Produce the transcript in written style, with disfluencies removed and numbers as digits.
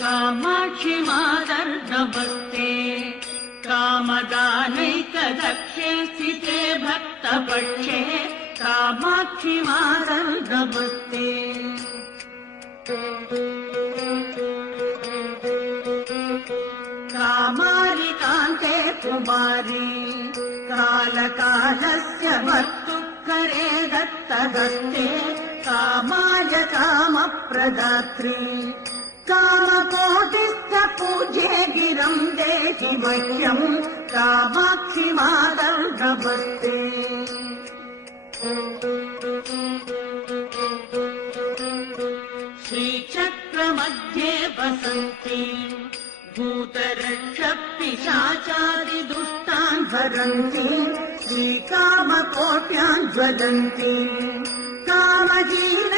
कामाक्षि मादर्दवस्ते कामदानैकदक्षे स्थिते भक्तपक्षे कामाक्षि मादर्दवस्ते कामारिकान्ते कुमारी कालकालस्य भर्तुकरे दत्तदत्ते कामाय कामप्रदात्री कामकोटिश्च पूज्ये गिरम् देहि मह्यम् कामाक्षि मादर्दवस्ते श्रीचक्रमध्ये वसन्ति भूतरक्षपिशाचादिदुष्टान् हरन्ति श्रीकामकोट्यान् ज्वलन्ति कामजीव